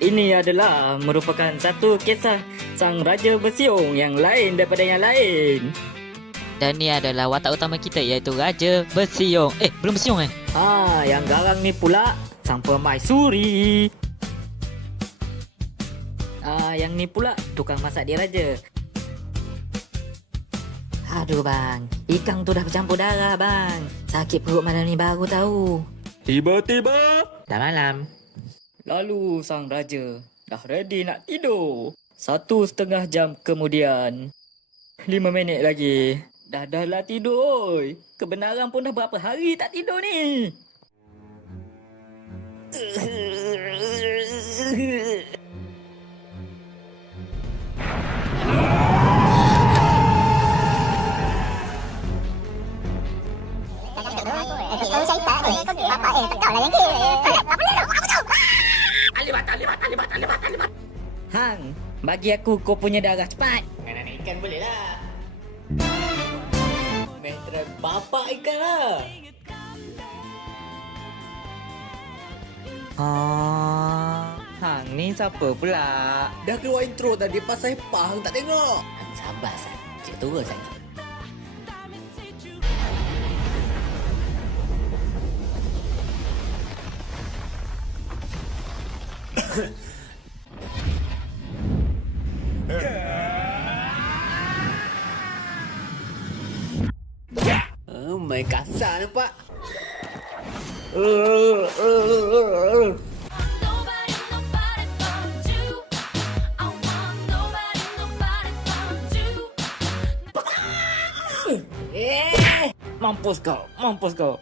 Ini adalah merupakan satu kisah sang raja bersiung yang lain daripada yang lain. Dan ni adalah watak utama kita, iaitu Raja Bersiung. Belum bersiung kan? Yang garang ni pula sang permaisuri. Yang ni pula tukang masak dia raja. Aduh bang, ikan tu dah bercampur darah bang. Sakit perut malam ni baru tahu. Tiba-tiba Dah malam. Lalu sang raja dah ready nak tidur. 1,5 jam kemudian, 5 minit lagi. Dah lah tidur oi. Kebenaran pun dah berapa hari tak tidur ni. Hang, bagi aku kau punya darah cepat. Dengan anak ikan boleh lah. Main try bapak ikan lah. Hang ni siapa pula? dah keluar intro tadi pasal Hang tak tengok. Sabar sah, cik tua sangat. Main kasar nampak. Mampus kau.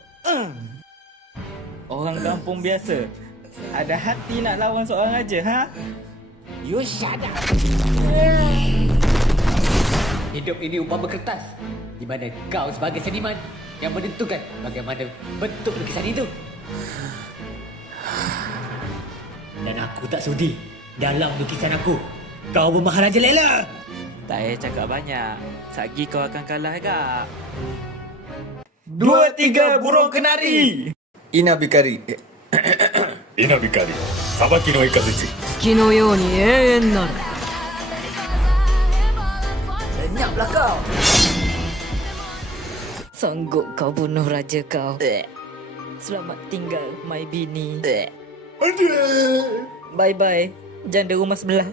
Orang kampung biasa ada hati nak lawan seorang raja, ha? You shut up. Hidup ini umpama kertas, di mana kau sebagai seniman yang menentukan bagaimana bentuk lukisan itu. Dan aku tak sudi dalam lukisan aku kau bermaharaja Lela. Tak payah cakap banyak. Sagi kau akan kalah agak. 2, 3 burung kenari. Inabikari. 稲光さばきの雷月のように永遠なる。 Lenyaplah kau. Sanggup kau bunuh raja kau. Selamat tinggal, my bini. Bye-bye, janda rumah sebelah.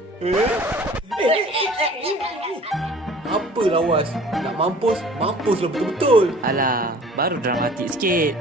Apa lawas? Nak mampus, mampuslah betul-betul. Alah, baru dramatik sikit.